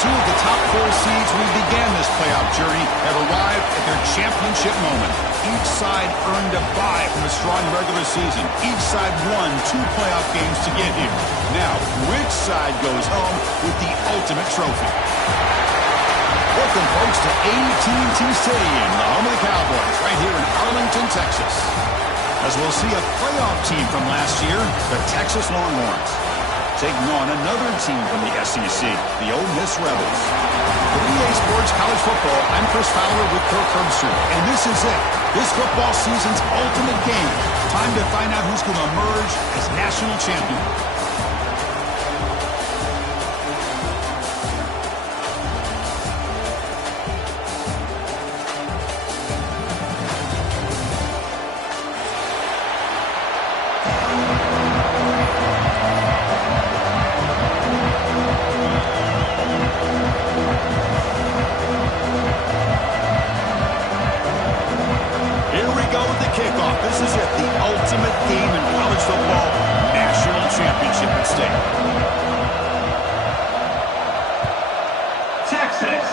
Two of the top 4 seeds who began this playoff journey have arrived at their championship moment. Each side earned a bye from a strong regular season. Each side won 2 playoff games to get here. Now, which side goes home with the ultimate trophy? Welcome, folks, to AT&T Stadium, the home of the Cowboys, right here in Arlington, Texas. As we'll see a playoff team from last year, the Texas Longhorns, taking on another team from the SEC, the Ole Miss Rebels. For EA Sports College Football, I'm Chris Fowler with Kirk Herbstreit, and this is it. This football season's ultimate game. Time to find out who's going to emerge as national champion. This is it, the ultimate game in college football, national championship at stake. Texas.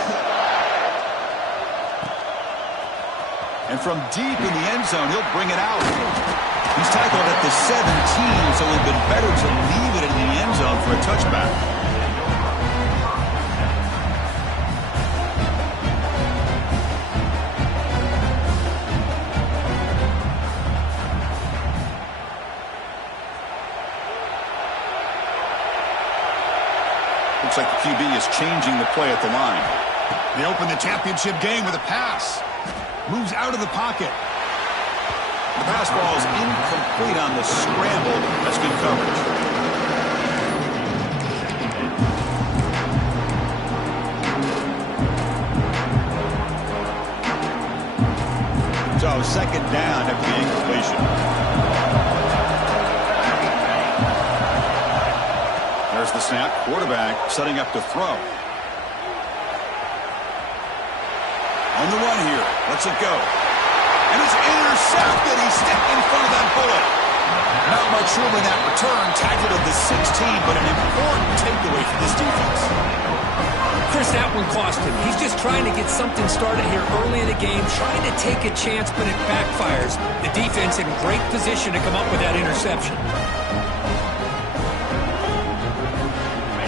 And from deep in the end zone, he'll bring it out. He's tackled at the 17, so it would have been better to leave it in the end zone for a touchback. Looks like the QB is changing the play at the line. They open the championship game with a pass. Moves out of the pocket. The pass ball is incomplete on the scramble. That's good coverage. So second down after the incompletion. There's the snap. Quarterback setting up to throw. On the run here. Lets it go. And it's intercepted. He stepped in front of that bullet. Not much room in that return. Tackled at the 16, but an important takeaway for this defense. Chris, that one cost him. He's just trying to get something started here early in the game, trying to take a chance, but it backfires. The defense in great position to come up with that interception.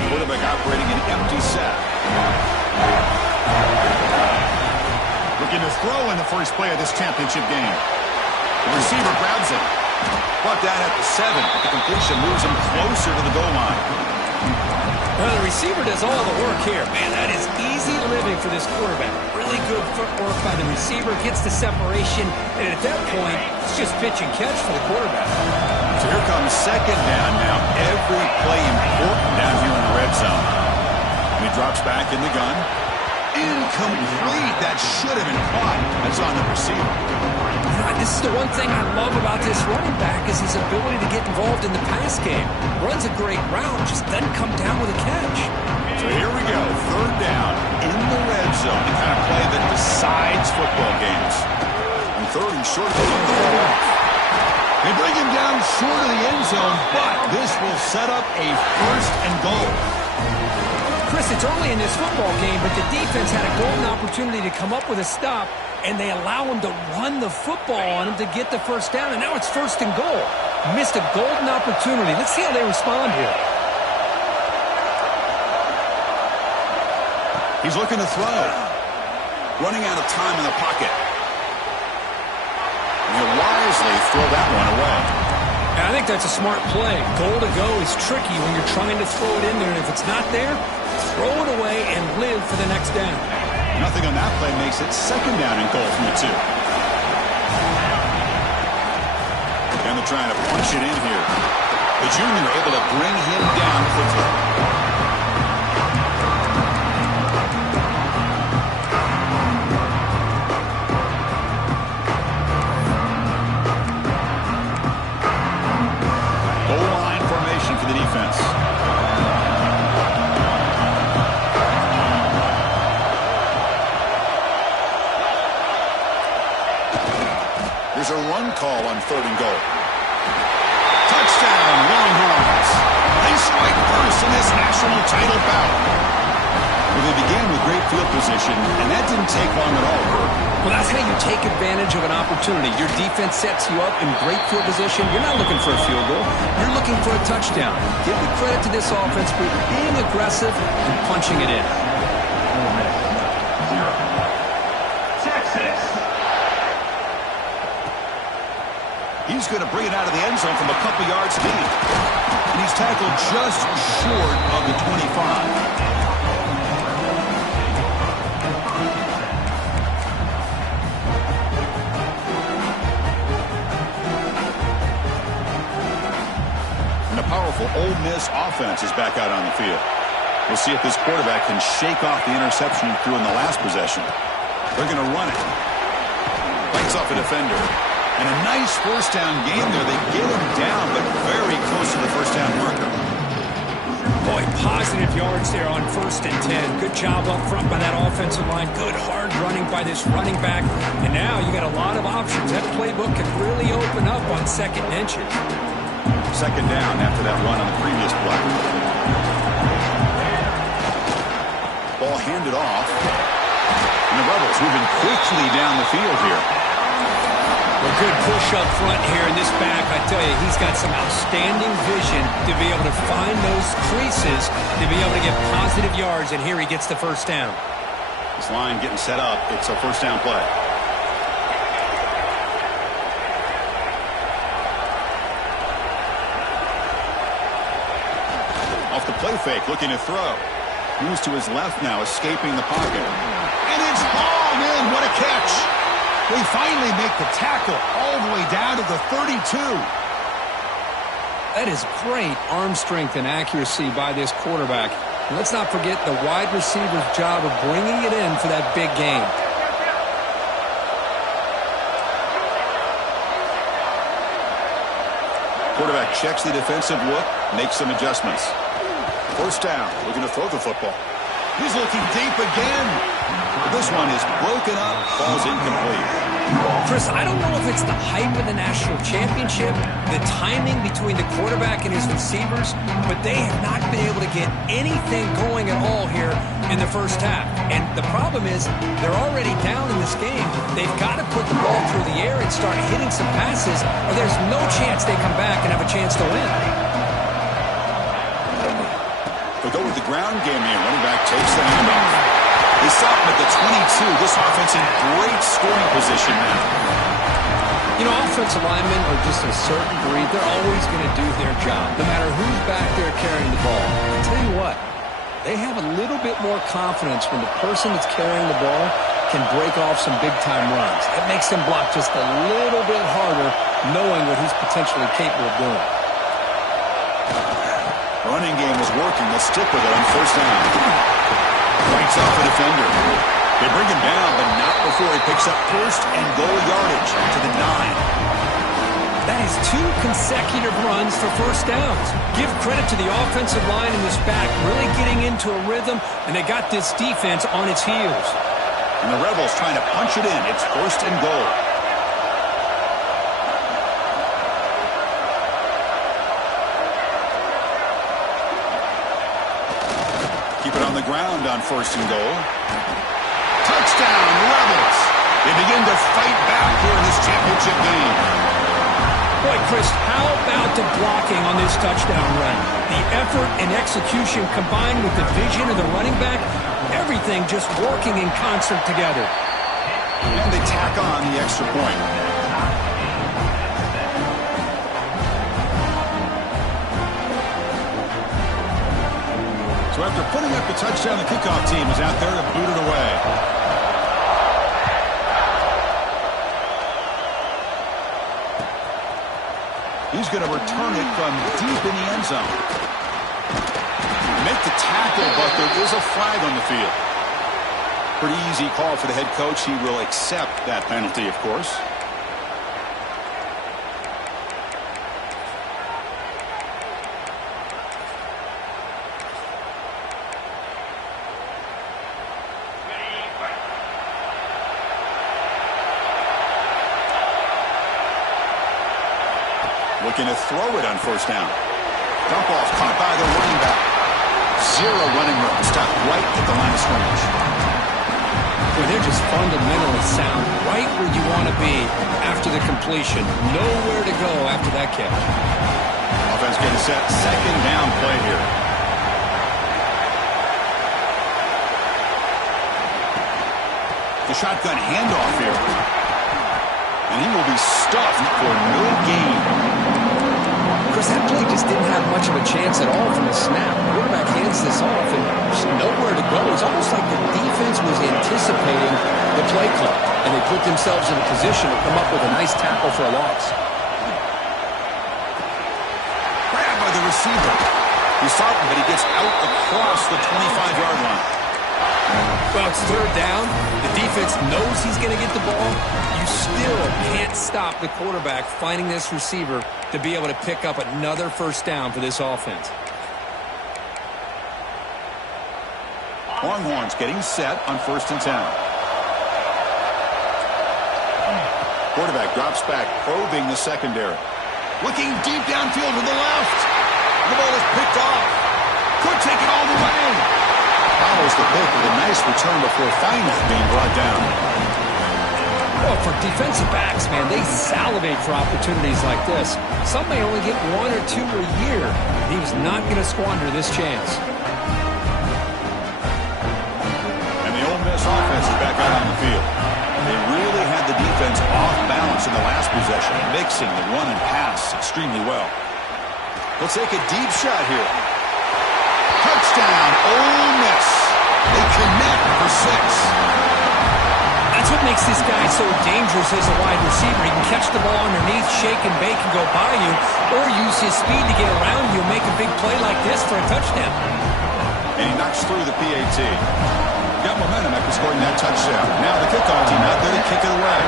Quarterback operating an empty set. Looking to throw in the first play of this championship game. The receiver grabs it. Brought down at the 7, but the completion moves him closer to the goal line. Well, the receiver does all the work here. Man, that is easy living for this quarterback. Really good footwork by the receiver. Gets the separation. And at that point, it's just pitch and catch for the quarterback. So here comes second down now. Every play important down here in the red zone. And he drops back in the gun. Incomplete. That should have been caught. That's on the receiver. This is the one thing I love about this running back is his ability to get involved in the pass game. Runs a great route, just doesn't come down with a catch. So here we go. Third down in the red zone. The kind of play that decides football games. And third and short, they don't throw off. They bring him down short of the end zone, but this will set up a first and goal. Chris, it's early in this football game, but the defense had a golden opportunity to come up with a stop, and they allow him to run the football on him to get the first down, and now it's first and goal. Missed a golden opportunity. Let's see how they respond here. He's looking to throw. Running out of time in the pocket. And he'll wisely throw that one away. I think that's a smart play. Goal to go is tricky when you're trying to throw it in there, and if it's not there, throw it away and live for the next down. Nothing on that play makes it second down and goal from the 2. And they're trying to punch it in here. The junior able to bring him down quickly. Goal line formation for the defense. There's a run call on third and goal. Touchdown, Longhorns. They strike first in this national title bout. With a position, and that didn't take long at all, Bert. Well, that's how you take advantage of an opportunity. Your defense sets you up in great field position. You're not looking for a field goal. You're looking for a touchdown. Give the credit to this offense for being aggressive and punching it in. He's going to bring it out of the end zone from a couple yards deep. And he's tackled just short of the 25. And a powerful Ole Miss offense is back out on the field. We'll see if this quarterback can shake off the interception he threw in the last possession. They're going to run it. Bites off a defender. And a nice first down game there. They get him down, but very close to the first down marker. Boy, positive yards there on 1st and 10. Good job up front by that offensive line. Good hard running by this running back. And now you got a lot of options. That playbook can really open up on 2nd and inches. 2nd down after that run on the previous play. Ball handed off. And the Rebels moving quickly down the field here. A good push up front here in this back. I tell you, he's got some outstanding vision to be able to find those creases, to be able to get positive yards, and here he gets the first down. This line getting set up. It's a first down play. Off the play fake, looking to throw. Moves to his left now, escaping the pocket. And it's hauled in. What a catch. They finally make the tackle all the way down to the 32. That is great arm strength and accuracy by this quarterback. And let's not forget the wide receiver's job of bringing it in for that big game. Quarterback checks the defensive look, makes some adjustments. First down, looking to throw the football. He's looking deep again. This one is broken up, falls incomplete. Chris, I don't know if it's the hype of the national championship, the timing between the quarterback and his receivers, but they have not been able to get anything going at all here in the first half. And the problem is they're already down in this game. They've got to put the ball through the air and start hitting some passes, or there's no chance they come back and have a chance to win. They'll go with the ground game here. Running back takes the handoff. They stop him at the 22. This offense in great scoring position now. You know, offensive linemen are just a certain breed. They're always going to do their job, no matter who's back there carrying the ball. I'll tell you what, they have a little bit more confidence when the person that's carrying the ball can break off some big-time runs. It makes them block just a little bit harder, knowing what he's potentially capable of doing. Running game is working. They'll stick with it on first down. Bites off a defender. They bring him down, but not before he picks up first and goal yardage to the 9. That is 2 consecutive runs for first downs. Give credit to the offensive line in this back, really getting into a rhythm, and they got this defense on its heels. And the Rebels trying to punch it in. It's first and goal. Keep it on the ground on first and goal. Touchdown, Rebels. They begin to fight back here in this championship game. Boy, Chris, how about the blocking on this touchdown run? The effort and execution combined with the vision of the running back, everything just working in concert together. And they tack on the extra point. So after putting up the touchdown, the kickoff team is out there to boot it away. He's going to return it from deep in the end zone. Make the tackle, but there is a flag on the field. Pretty easy call for the head coach. He will accept that penalty, of course. Looking to throw it on first down. Dump off caught by the running back. 0 running room. Stopped right at the line of scrimmage. Boy, they're just fundamentally sound, right where you want to be after the completion. Nowhere to go after that catch. Offense getting set. Second down play here. The shotgun handoff here. And he will be stuffed for no gain. Chris, that play just didn't have much of a chance at all from the snap. The quarterback hands this off, and there's nowhere to go. It's almost like the defense was anticipating the play call, and they put themselves in a position to come up with a nice tackle for a loss. Grabbed by the receiver. He's stopping, but he gets out across the 25-yard line. Well, it's third down. The defense knows he's going to get the ball. You still can't stop the quarterback finding this receiver to be able to pick up another first down for this offense. Longhorns getting set on 1st and 10. Quarterback drops back, probing the secondary. Looking deep downfield to the left. The ball is picked off. Could take it all the way. Follows the pick with a nice return before finally being brought down. Well, for defensive backs, man, they salivate for opportunities like this. Some may only get 1 or 2 a year. He was not going to squander this chance. And the Ole Miss offense is back out on the field. They really had the defense off balance in the last possession, mixing the run and pass extremely well. Let's take a deep shot here. Touchdown, Ole Miss. They connect for 6. That's what makes this guy so dangerous as a wide receiver. He can catch the ball underneath, shake and bake and go by you, or use his speed to get around you and make a big play like this for a touchdown. And he knocks through the PAT. Got momentum after scoring that touchdown. Now the kickoff team out there to kick it away.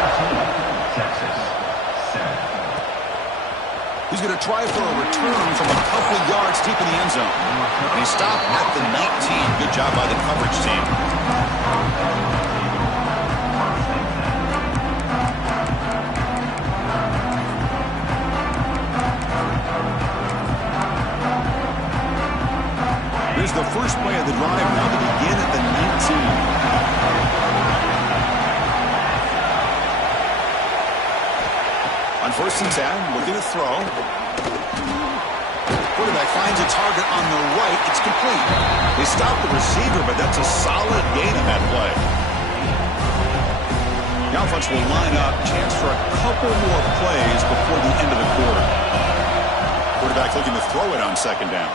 He's going to try for a return from a couple of yards deep in the end zone. And he stopped at the 19. Good job by the coverage team. Here's the first play of the drive now to begin at the 19. On 1st and 10, looking to throw. Quarterback finds a target on the right. It's complete. They stop the receiver, but that's a solid gain on that play. The offense will line up. Chance for a couple more plays before the end of the quarter. Quarterback looking to throw it on 2nd down.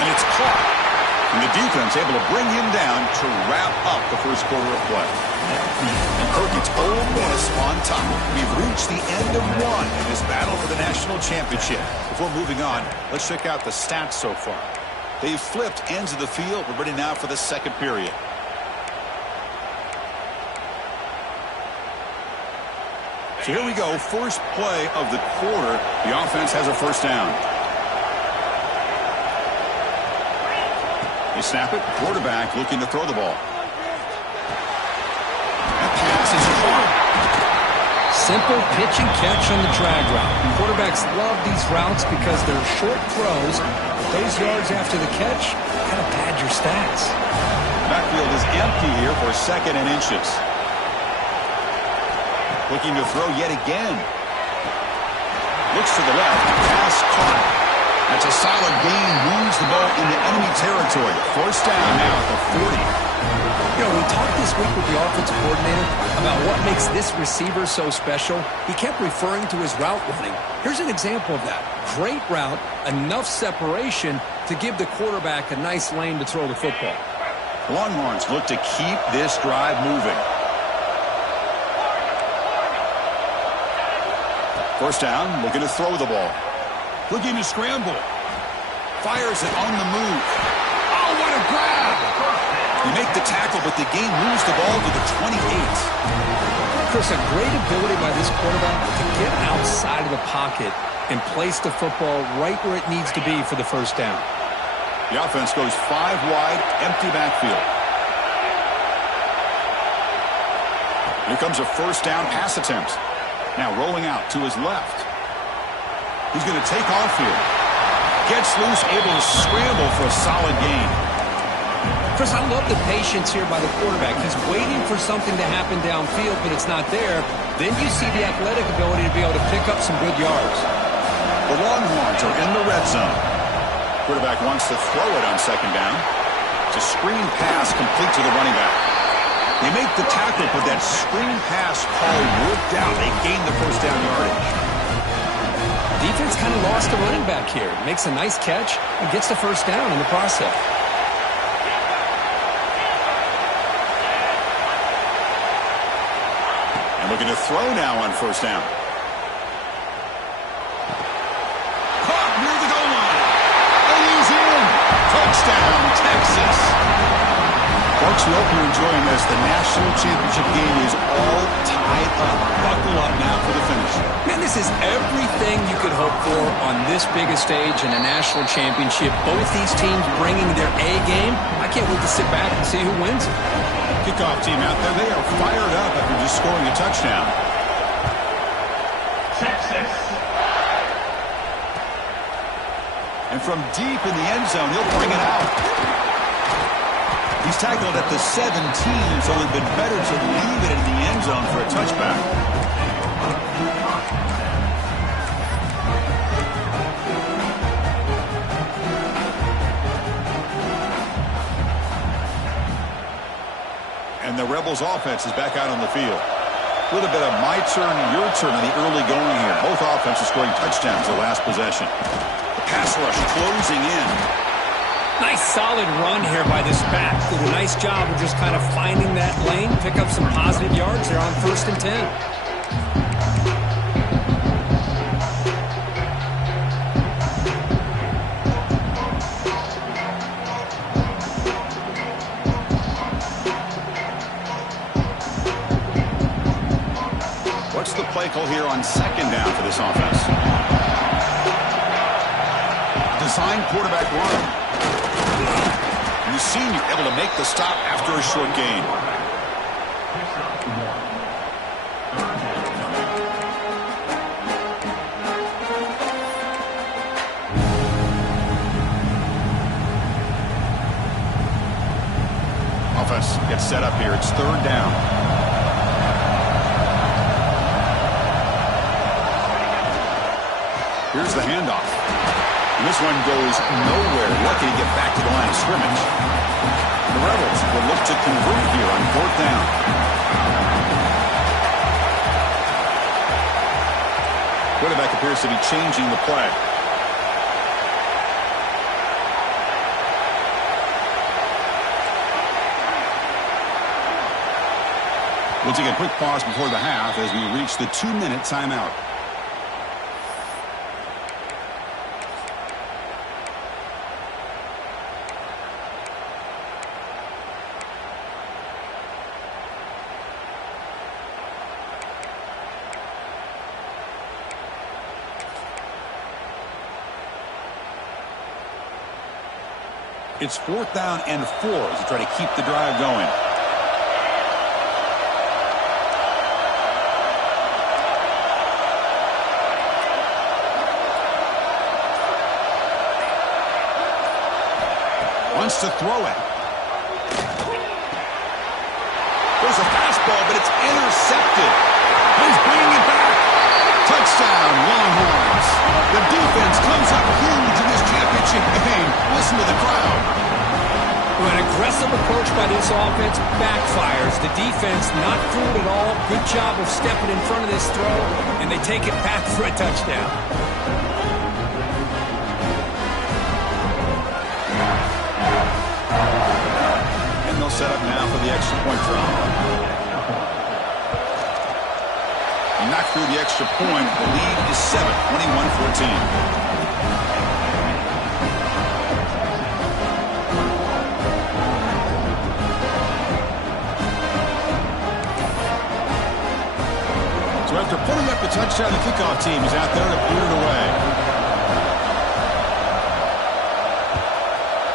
And it's caught. And the defense able to bring him down to wrap up the first quarter of play. And Perkins, Ole Miss on top. We've reached the end of one in this battle for the national championship. Before moving on, let's check out the stats so far. They've flipped ends of the field. We're ready now for the second period. So here we go. First play of the quarter. The offense has a first down. They snap it. Quarterback looking to throw the ball. That pass is caught. Simple pitch and catch on the drag route. Quarterbacks love these routes because they're short throws. Those yards after the catch kind of pad your stats. Backfield is empty here for 2nd and inches. Looking to throw yet again. Looks to the left. Pass caught. That's a solid gain. Moves the ball into enemy territory. First down now at the 40. You know, we talked this week with the offensive coordinator about what makes this receiver so special. He kept referring to his route running. Here's an example of that. Great route, enough separation to give the quarterback a nice lane to throw the football. Longhorns look to keep this drive moving. First down, looking to throw the ball. Looking to scramble. Fires it on the move. Oh, what a grab! You make the tackle, but the game moves the ball to the 28. Chris, a great ability by this quarterback to get outside of the pocket and place the football right where it needs to be for the first down. The offense goes 5 wide, empty backfield. Here comes a first down pass attempt. Now rolling out to his left. He's going to take off here. Gets loose, able to scramble for a solid gain. Chris, I love the patience here by the quarterback. He's waiting for something to happen downfield, but it's not there. Then you see the athletic ability to be able to pick up some good yards. The Longhorns are in the red zone. Quarterback wants to throw it on second down. It's a screen pass complete to the running back. They make the tackle, but that screen pass call worked out. They gained the first down yardage. Defense kind of lost the running back here. Makes a nice catch and gets the first down in the process. And looking to throw now on first down. Caught near the goal line. And he's in. Touchdown, Texas. Folks, we hope you're enjoying this. The national championship game is all tied up. Buckle up now for the finish. Man, this is everything you could hope for on this biggest stage in a national championship. Both these teams bringing their A game. I can't wait to sit back and see who wins. Kickoff team out there, they are fired up after just scoring a touchdown. Texas. And from deep in the end zone, he'll bring it out. He's tackled at the 17, so it would have been better to leave it in the end zone for a touchback. And the Rebels offense is back out on the field. A little bit of my turn, your turn in the early going here. Both offenses scoring touchdowns the last possession. The pass rush closing in. Nice solid run here by this back. Did a nice job of just kind of finding that lane, pick up some positive yards there on 1st and 10. What's the play call here on second down for this offense? Design quarterback run. The senior able to make the stop after a short gain. Offense gets set up here. It's third down. Here's the handoff. And this one goes nowhere. Lucky to get back to the line of scrimmage. The Rebels will look to convert here on 4th down. Quarterback appears to be changing the play. We'll take a quick pause before the half as we reach the 2-minute timeout. It's 4th down and 4 as they try to keep the drive going. Wants to throw it. There's a fastball, but it's intercepted. He's bringing it back. Touchdown, Longhorns. The defense comes up huge in this championship game. Listen to the crowd. Well, an aggressive approach by this offense backfires. The defense not fooled at all. Good job of stepping in front of this throw, and they take it back for a touchdown. And they'll set up now for the extra point try. Knocked through the extra point. The lead is 7, 21-14. So after putting up the touchdown, the kickoff team is out there to boot it away.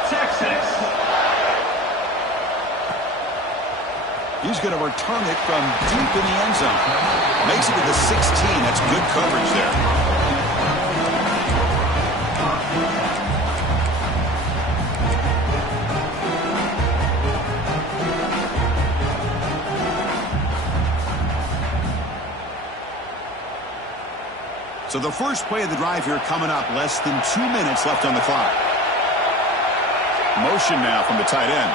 Texas. He's going to return it from deep in the end zone. Makes it to the 16. That's good coverage there. So the first play of the drive here coming up. Less than 2 minutes left on the clock. Motion now from the tight end.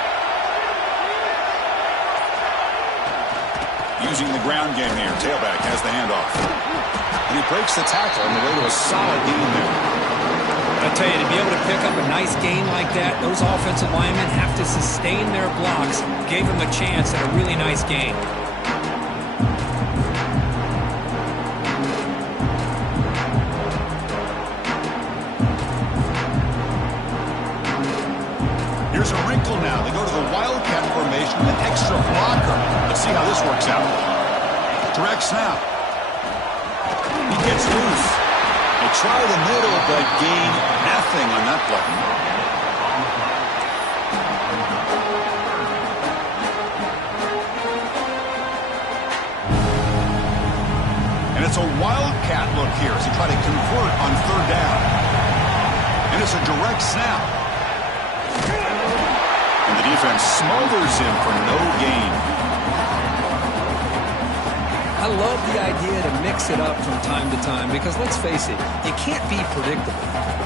Using the ground game here. Tailback has the handoff. And he breaks the tackle on the way to a solid gain there. I tell you, to be able to pick up a nice gain like that, those offensive linemen have to sustain their blocks. Gave him a chance at a really nice gain. Here's a wrinkle now. They go to the Wildcat formation with an extra blocker. Let's see how this works out. Direct snap. He gets loose. They try the middle, but gain nothing on that play. And it's a Wildcat look here as they try to convert on third down. And it's a direct snap. And the defense smothers him for no gain. I love the idea to mix it up from time to time because, let's face it, you can't be predictable.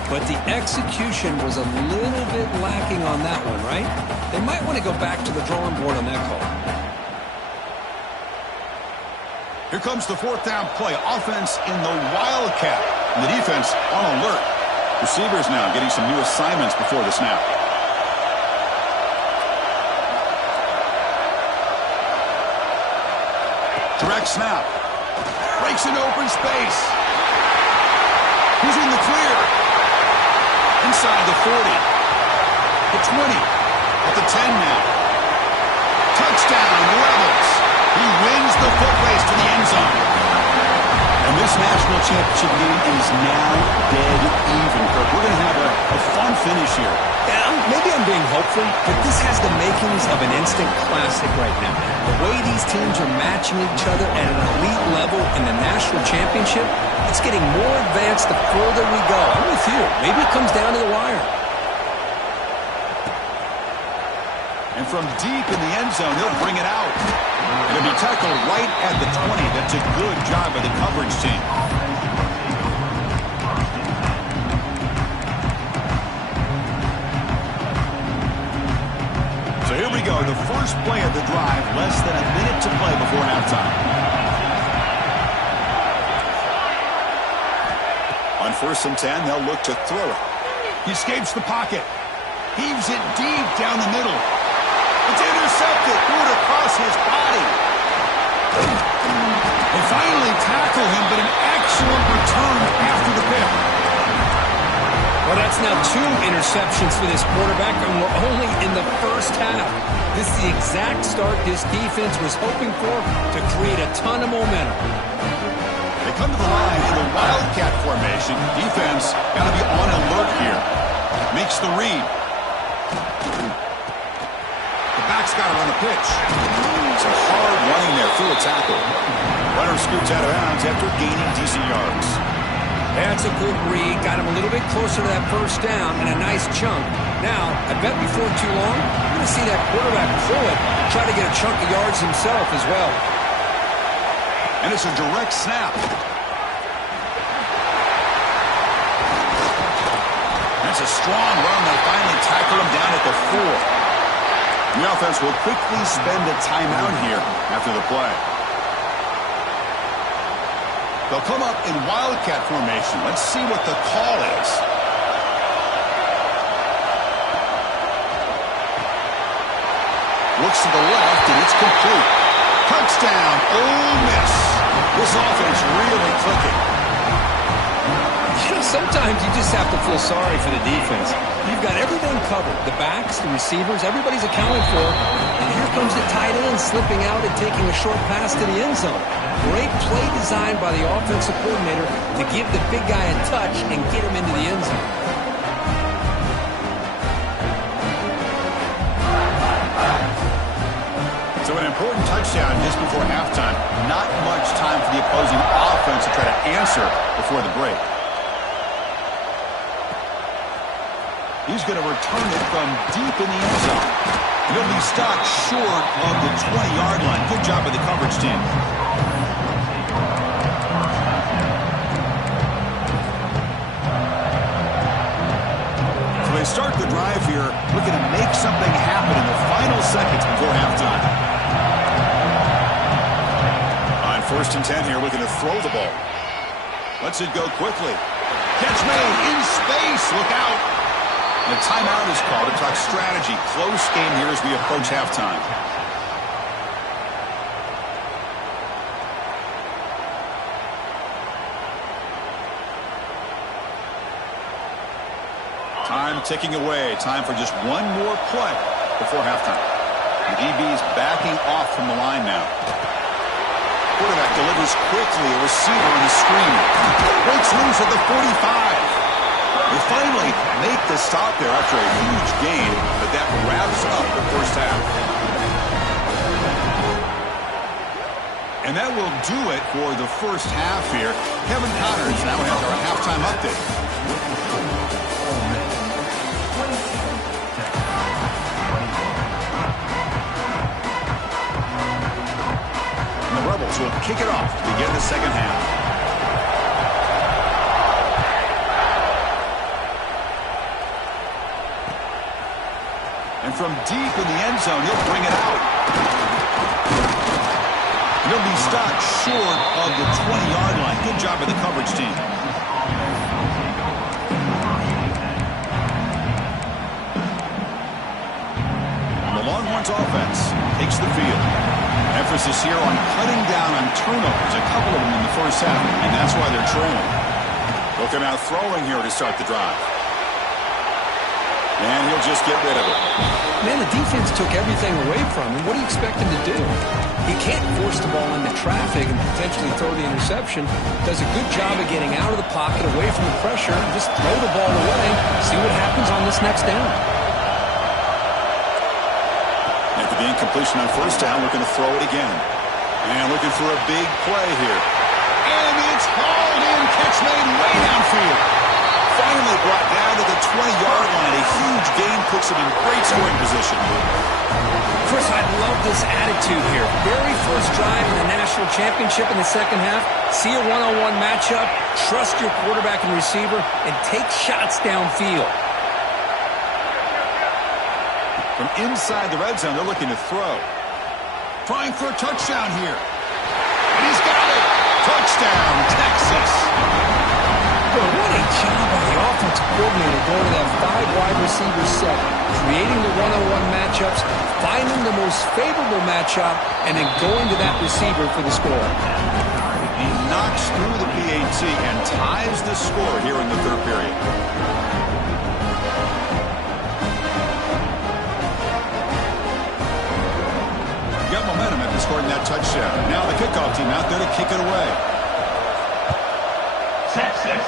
But the execution was a little bit lacking on that one, right? They might want to go back to the drawing board on that call. Here comes the fourth down play. Offense in the Wildcat. And the defense on alert. Receivers now getting some new assignments before the snap. Direct snap. Breaks into open space. He's in the clear. Inside the 40. The 20. At the 10 now. Touchdown, Rebels. He wins the foot race to the end zone. And this national championship game is now dead even, Kirk. We're going to have a fun finish here. Yeah, maybe I'm being hopeful, but this has the makings of an instant classic right now. The way these teams are matching each other at an elite level in the national championship, it's getting more advanced the further we go. I'm with you. Maybe it comes down to the wire. And from deep in the end zone, he'll bring it out. It'll be tackled right at the 20. That's a good job by the coverage team. So here we go, the first play of the drive, less than a minute to play before halftime. On 1st and 10, they'll look to throw it. He escapes the pocket. Heaves it deep down the middle. It's intercepted. Threw it across his body. They finally tackle him, but an excellent return after the pick. Well, that's now 2 interceptions for this quarterback, and we're only in the first half. This is the exact start this defense was hoping for to create a ton of momentum. They come to the line in the Wildcat formation. Defense got to be on alert here. Makes the read. The back's got it on the pitch. Some hard running there through a tackle. Runner scoots out of bounds after gaining decent yards. That's a good read. Got him a little bit closer to that first down and a nice chunk. Now, I bet before too long, you're going to see that quarterback pull it, try to get a chunk of yards himself as well. And it's a direct snap. That's a strong run. They'll finally tackle him down at the 4. The offense will quickly spend a timeout here after the play. They'll come up in Wildcat formation. Let's see what the call is. Looks to the left, and it's complete. Touchdown, Ole Miss. This offense really clicking. You know, sometimes you just have to feel sorry for the defense. You've got everything covered. The backs, the receivers, everybody's accounted for. And here comes the tight end slipping out and taking a short pass to the end zone. Great play design by the offensive coordinator to give the big guy a touch and get him into the end zone. So an important touchdown just before halftime. Not much time for the opposing offense to try to answer before the break. He's going to return it from deep in the end zone. And he'll be stopped short of the 20-yard line. Good job by the coverage team. start the drive here, looking to make something happen in the final seconds before halftime. On 1st and 10 here, looking to throw the ball. Lets it go quickly. Catch made in space. Look out. And a timeout is called to talk strategy. Close game here as we approach halftime. Time ticking away. Time for just one more play before halftime. The DB's backing off from the line now. Quarterback delivers quickly. A receiver on the screen. Breaks loose at the 45. They finally make the stop there after a huge gain, but that wraps up the first half. And that will do it for the first half here. Kevin Connors now has our halftime update. The Rebels will kick it off to begin the second half. And from deep in the end zone, he'll bring it out. He'll be stopped short of the 20-yard line. Good job by the coverage team. The Longhorns offense takes the field. Emphasis here on cutting down on turnovers, a couple of them in the first half, and that's why they're trailing. Looking out throwing here to start the drive. And he'll just get rid of it. Man, the defense took everything away from him. What do you expect him to do? He can't force the ball into traffic and potentially throw the interception. Does a good job of getting out of the pocket, away from the pressure, and just throw the ball away. See what happens on this next down. After the incompletion on first down, looking to throw it again. And looking for a big play here. And it's hauled in. Catch made way downfield. Finally brought down to the 20-yard line. A huge gain puts him in great scoring position. Chris, I love this attitude here. Very first drive in the national championship in the second half. See a one-on-one matchup, trust your quarterback and receiver, and take shots downfield. From inside the red zone, they're looking to throw. Trying for a touchdown here. And he's got it. Touchdown, Texas. What a job by the offensive coordinator going to that 5-wide receiver set, creating the one-on-one matchups, finding the most favorable matchup, and then going to that receiver for the score. He knocks through the PAT and ties the score here in the third period. Got momentum after scoring that touchdown. Now the kickoff team out there to kick it away. Texas.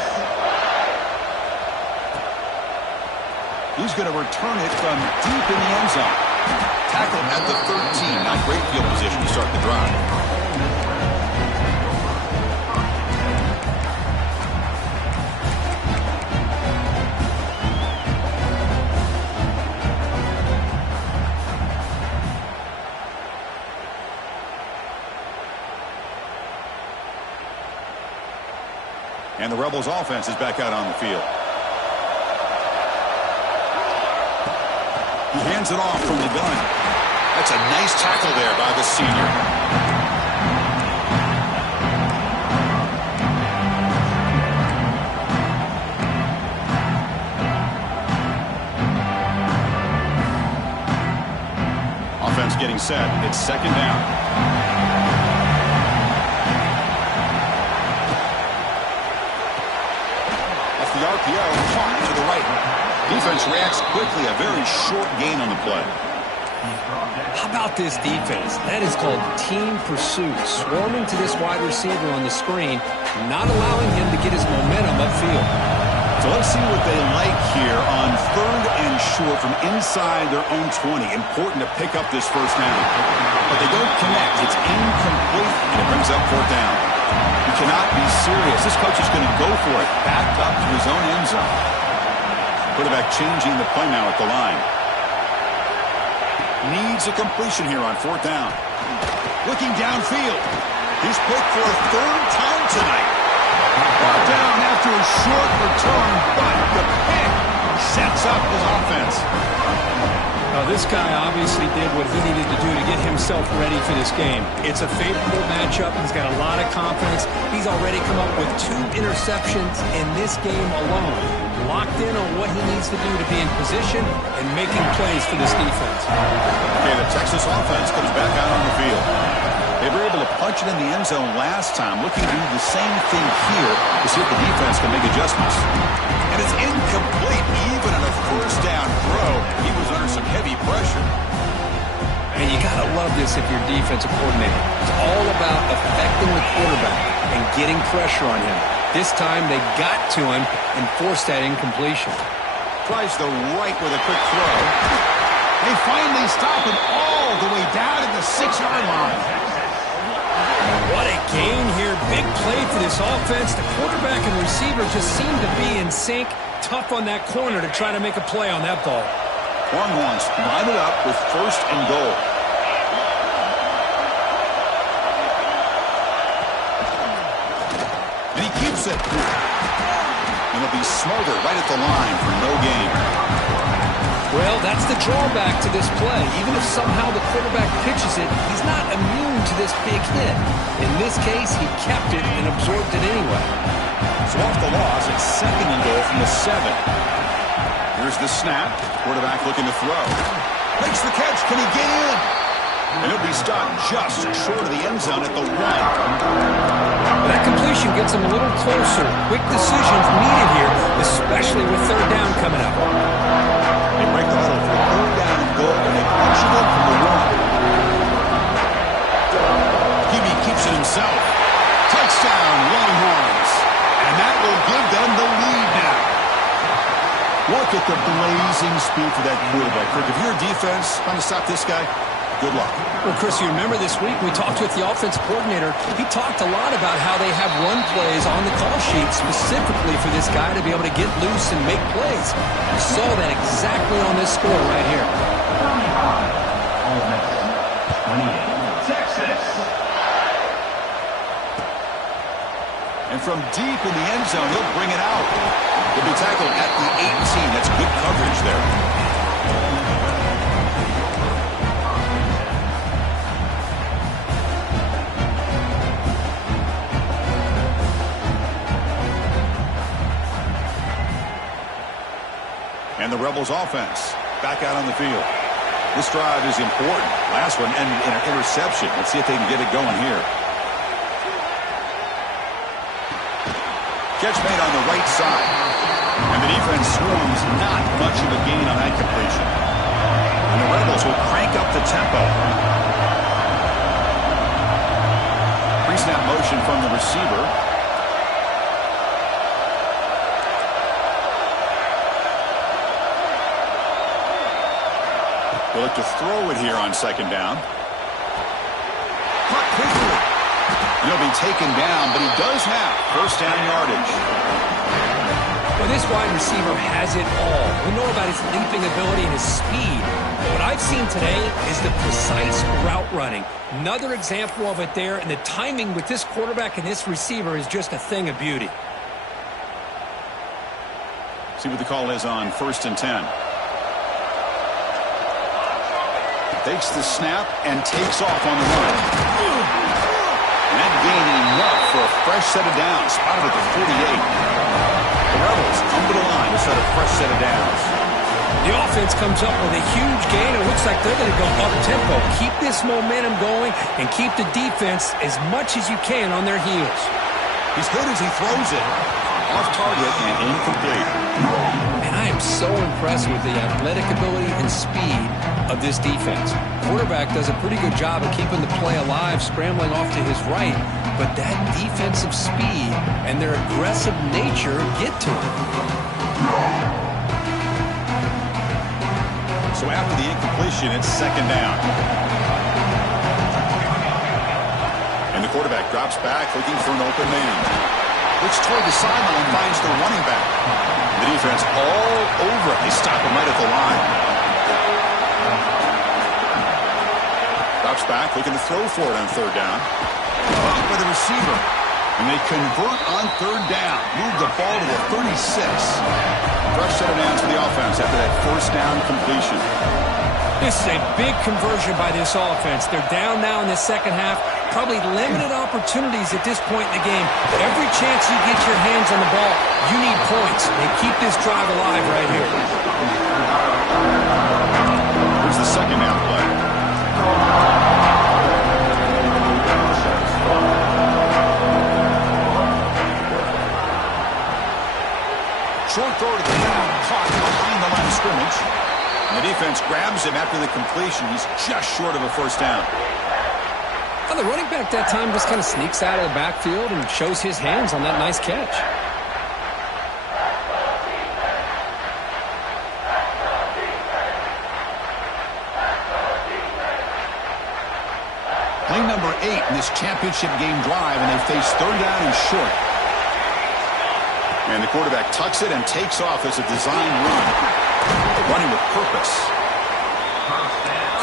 He's going to return it from deep in the end zone. Tackled at the 13. Not great field position to start the drive. And the Rebels offense is back out on the field. He hands it off from the gun. That's a nice tackle there by the senior. Offense getting set. It's second down. The RPO caught to the right. Defense reacts quickly. A very short gain on the play. How about this defense? That is called team pursuit. Swarming to this wide receiver on the screen, not allowing him to get his momentum upfield. So let's see what they like here on 3rd and short from inside their own 20. Important to pick up this first down. But they don't connect. It's incomplete, and it brings up 4th down. You cannot be serious. This coach is going to go for it. Back up to his own end zone. Quarterback changing the play now at the line. Needs a completion here on 4th down. Looking downfield. He's picked for a 3rd time tonight. Brought down after a short return, but the pick sets up his offense. This guy obviously did what he needed to do to get himself ready for this game. It's a favorable matchup. He's got a lot of confidence. He's already come up with 2 interceptions in this game alone. Locked in on what he needs to do to be in position and making plays for this defense. Okay, the Texas offense comes back out on the field. They were able to punch it in the end zone last time, looking to do the same thing here to see if the defense can make adjustments. And it's incomplete, even on a first down throw. He was under some heavy pressure. And you got to love this if you're defensive coordinator. It's all about affecting the quarterback and getting pressure on him. This time they got to him and forced that incompletion. Tries the right with a quick throw. They finally stop him all the way down at the 6-yard line. What a gain here. Big play for this offense. The quarterback and receiver just seem to be in sync. Tough on that corner to try to make a play on that ball. Longhorns line it up with 1st and goal. And he keeps it. And he'll be smothered right at the line for no gain. Well, that's the drawback to this play. Even if somehow the quarterback pitches it, he's not immune to this big hit. In this case, he kept it and absorbed it anyway. So off the loss, it's 2nd and goal from the 7. Here's the snap. Quarterback looking to throw. Makes the catch. Can he get in? And he'll be stopped just short of the end zone at the 1. That completion gets him a little closer. Quick decisions needed here, especially with 3rd down coming up. They break the huddle for 3rd down and goal, and they punch it in from the 1. QB keeps it himself. Touchdown, Longhorns. And that will give them the lead now. Look at the blazing speed for that quarterback. If you're a defense trying to stop this guy, good luck. Well, Chris, you remember this week we talked with the offensive coordinator. He talked a lot about how they have run plays on the call sheet specifically for this guy to be able to get loose and make plays. You saw that exactly on this score right here. Texas. And from deep in the end zone, he'll bring it out. He'll be tackled at the 18. That's good coverage there. And the Rebels offense back out on the field. This drive is important. Last one ended in an interception. Let's see if they can get it going here. Catch made on the right side. And the defense swarms not much of a gain on that completion. And the Rebels will crank up the tempo. Pre-snap motion from the receiver. They'll look to throw it here on 2nd down. Caught quickly. And he'll be taken down, but he does have 1st down yardage. Well, this wide receiver has it all. We know about his leaping ability and his speed. But what I've seen today is the precise route running. Another example of it there, and the timing with this quarterback and this receiver is just a thing of beauty. See what the call is on 1st and 10. Takes the snap and takes off on the run. And that gaining enough for a fresh set of downs. Spotted at the 48. The Rebels come to the line to set a fresh set of downs. The offense comes up with a huge gain. It looks like they're going to go up-tempo. Keep this momentum going and keep the defense as much as you can on their heels. He's good as he throws it. Off target and incomplete. And I am so impressed with the athletic ability and speed of this defense. Quarterback does a pretty good job of keeping the play alive, scrambling off to his right, but that defensive speed and their aggressive nature get to him. So after the incompletion, it's 2nd down. And the quarterback drops back, looking for an open man. Looks toward the sideline and finds the running back. The defense all over it. They stop him right at the line. Drops back, looking to throw for it on 3rd down. Blocked by the receiver. And they convert on third down. Move the ball to the 36. Fresh set of downs for the offense after that first down completion. This is a big conversion by this offense. They're down now in the second half. Probably limited opportunities at this point in the game. Every chance you get your hands on the ball, you need points. They keep this drive alive right here. Here's the second down play. Short throw to the ground, caught behind the line of scrimmage. And the defense grabs him after the completion. He's just short of a first down. Well, the running back that time just kind of sneaks out of the backfield and shows his hands on that nice catch. Play number 8 in this championship game drive, and they face third down and short. And the quarterback tucks it and takes off as a designed run. Running with purpose.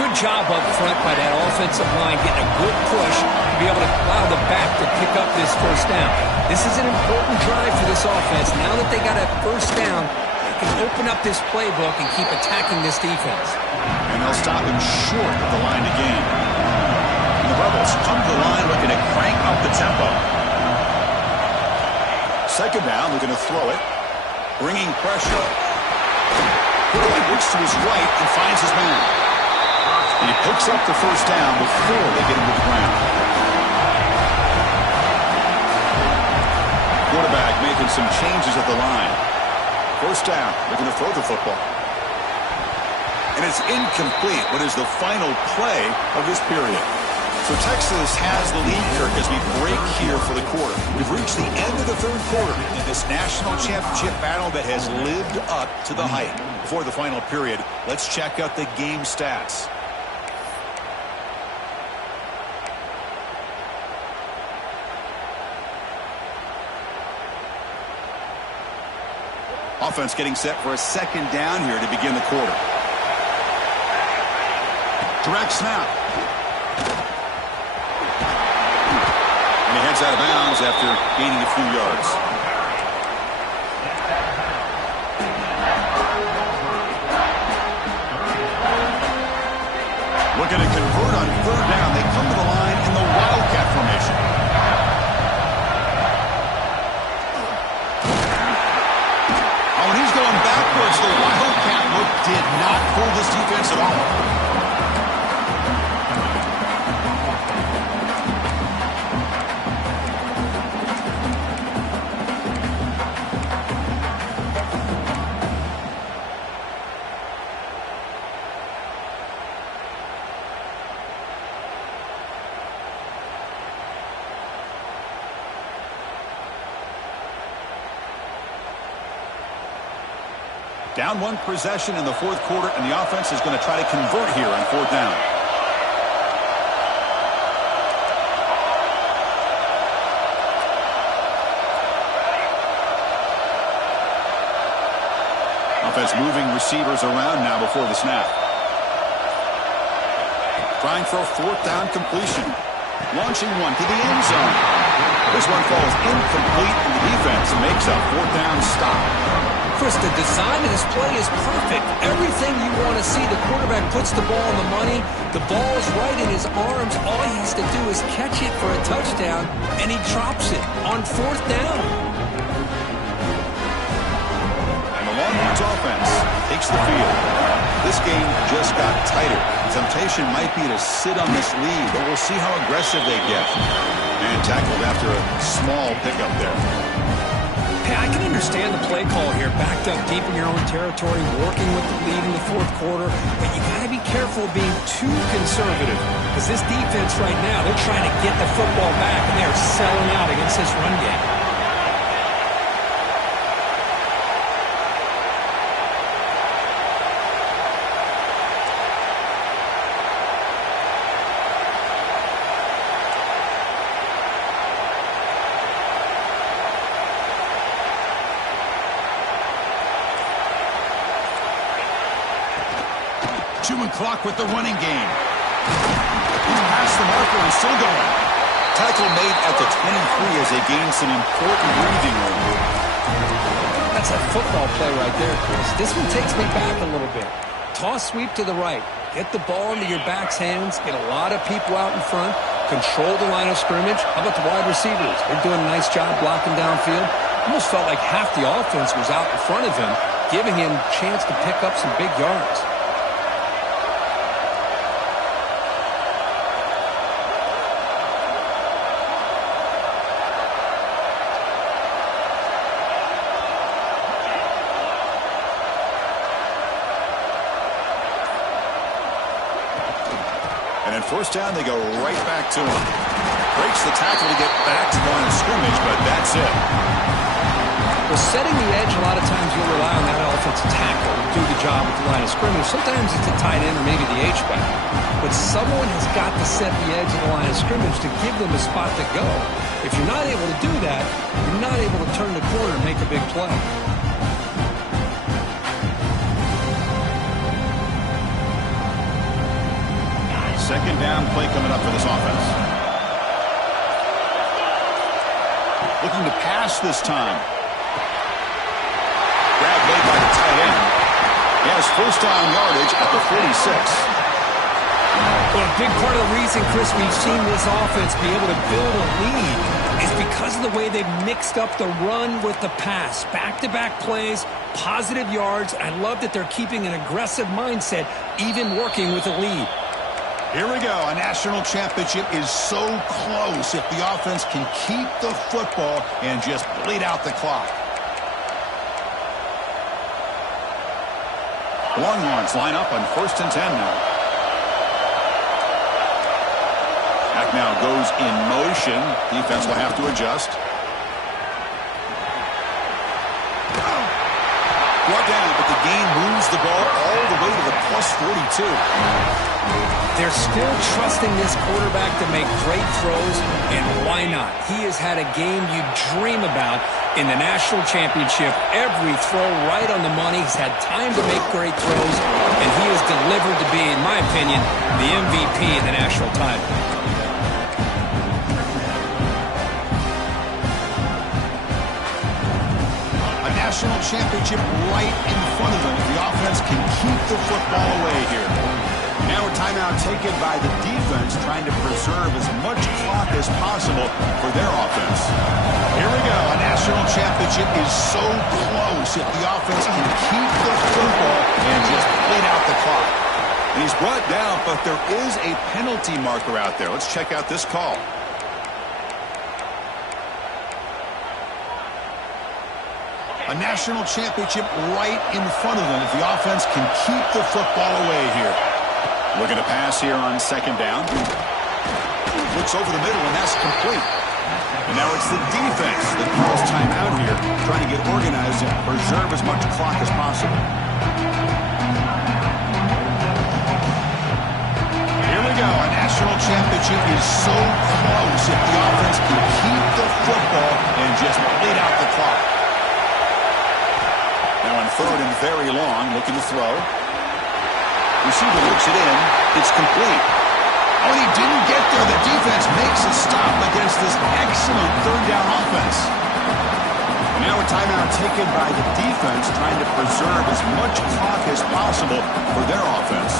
Good job up front by that offensive line, getting a good push to be able to allow the back to pick up this first down. This is an important drive for this offense. Now that they got a first down, they can open up this playbook and keep attacking this defense. And they'll stop him short of the line to gain. And the Rebels come to the line looking to crank up the tempo. Second down, looking to throw it. Bringing pressure. Quarterback looks to his right and finds his man. And he picks up the first down before they get him to the ground. Quarterback making some changes at the line. First down, looking to throw the football. And it's incomplete, what is the final play of this period. So Texas has the lead, Kirk, as we break here for the quarter. We've reached the end of the third quarter in this national championship battle that has lived up to the hype. Before the final period, let's check out the game stats. Offense getting set for a second down here to begin the quarter. Direct snap. And he heads out of bounds after gaining a few yards. Looking to convert on third down. They come to the line in the Wildcat formation. Oh, and he's going backwards. The Wildcat look did not fool this defense at all. Down one possession in the fourth quarter, and the offense is going to try to convert here on fourth down. Offense moving receivers around now before the snap. Trying for a fourth down completion. Launching one to the end zone. This one falls incomplete, and the defense makes a fourth down stop. Chris, the design of this play is perfect. Everything you want to see. The quarterback puts the ball on the money. The ball is right in his arms. All he has to do is catch it for a touchdown, and he drops it on fourth down. And the Longhorns offense takes the field. This game just got tighter. The temptation might be to sit on this lead, but we'll see how aggressive they get. And tackled after a small pickup there. Hey, I can understand the play call here, backed up deep in your own territory, working with the lead in the fourth quarter, but you got to be careful of being too conservative, because this defense right now, they're trying to get the football back, and they're selling out against this run game. Chewing clock with the running game. He's past the marker and still going. Tackle made at the 23 as they gain some important breathing room. That's a football play right there, Chris. This one takes me back a little bit. Toss sweep to the right. Get the ball into your back's hands. Get a lot of people out in front. Control the line of scrimmage. How about the wide receivers? They're doing a nice job blocking downfield. Almost felt like half the offense was out in front of him, giving him a chance to pick up some big yards. And at first down, they go right back to him. Breaks the tackle to get back to the line of scrimmage, but that's it. Well, setting the edge, a lot of times you'll rely on that offensive tackle to do the job at the line of scrimmage. Sometimes it's a tight end or maybe the H-back. But someone has got to set the edge of the line of scrimmage to give them a spot to go. If you're not able to do that, you're not able to turn the corner and make a big play. Second down play coming up for this offense. Looking to pass this time. Grab made by the tight end. He has first down yardage at the 46. Well, a big part of the reason, Chris, we've seen this offense be able to build a lead is because of the way they've mixed up the run with the pass. Back-to-back plays, positive yards. I love that they're keeping an aggressive mindset, even working with a lead. Here we go. A national championship is so close if the offense can keep the football and just bleed out the clock. Longhorns line up on 1st and 10 now. Back now goes in motion. Defense will have to adjust. Brought down, but the game moves the ball all the way to the +42. They're still trusting this quarterback to make great throws, and why not? He has had a game you dream about in the national championship. Every throw right on the money. He's had time to make great throws, and he has delivered to be, in my opinion, the MVP of the national title. A national championship right in front of them. The offense can keep the football away here. Now a timeout taken by the defense, trying to preserve as much clock as possible for their offense. Here we go. A national championship is so close if the offense can keep the football and just bleed out the clock. And he's brought down, but there is a penalty marker out there. Let's check out this call. A national championship right in front of them if the offense can keep the football away here. Looking to pass here on 2nd down. Looks over the middle, and that's complete. And now it's the defense that calls timeout here, trying to get organized and preserve as much clock as possible. Here we go. A national championship is so close if the offense can keep the football and just bleed out the clock. Now on 3rd and very long, looking to throw. Receiver looks it in. It's complete. Oh, he didn't get there. The defense makes a stop against this excellent 3rd down offense. And now a timeout taken by the defense, trying to preserve as much clock as possible for their offense.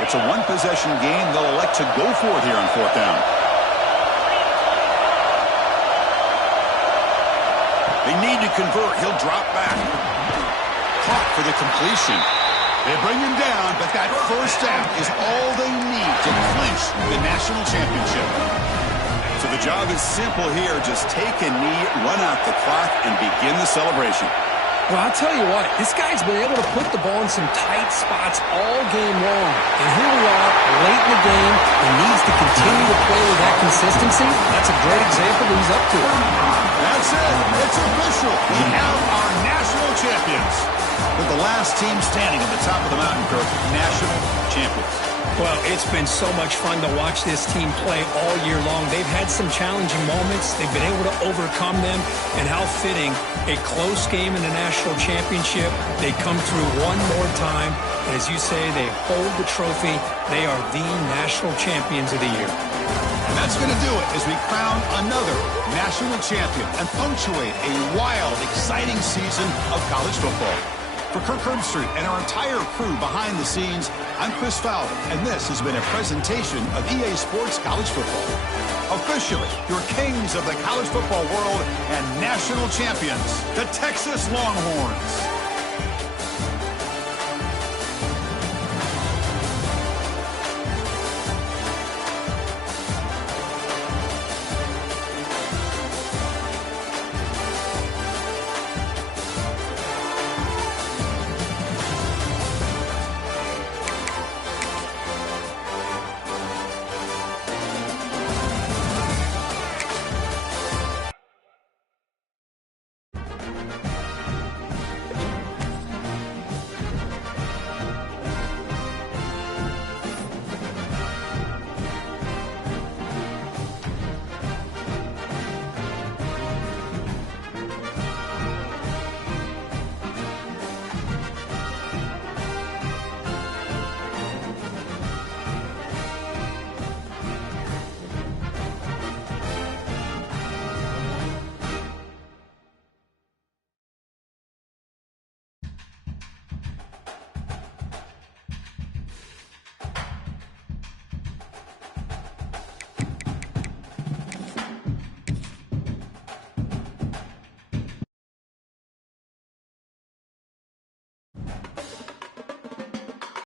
It's a one-possession game. They'll elect to go for it here on 4th down. They need to convert. He'll drop back. Caught for the completion. They bring him down, but that first down is all they need to clinch the national championship. So the job is simple here. Just take a knee, run out the clock, and begin the celebration. Well, I'll tell you what, this guy's been able to put the ball in some tight spots all game long. And here we are, late in the game. He needs to continue to play with that consistency. That's a great example that he's up to it. That's it. It's official. We have our national champions. With the the last team standing at the top of the mountain, Kirk, national champions. Well, it's been so much fun to watch this team play all year long. They've had some challenging moments. They've been able to overcome them. And how fitting, a close game in the national championship. They come through one more time. And as you say, they hold the trophy. They are the national champions of the year. And that's going to do it as we crown another national champion and punctuate a wild, exciting season of college football. For Kirk Herbstreit and our entire crew behind the scenes, I'm Chris Fowler, and this has been a presentation of EA Sports College Football. Officially, your kings of the college football world and national champions, the Texas Longhorns.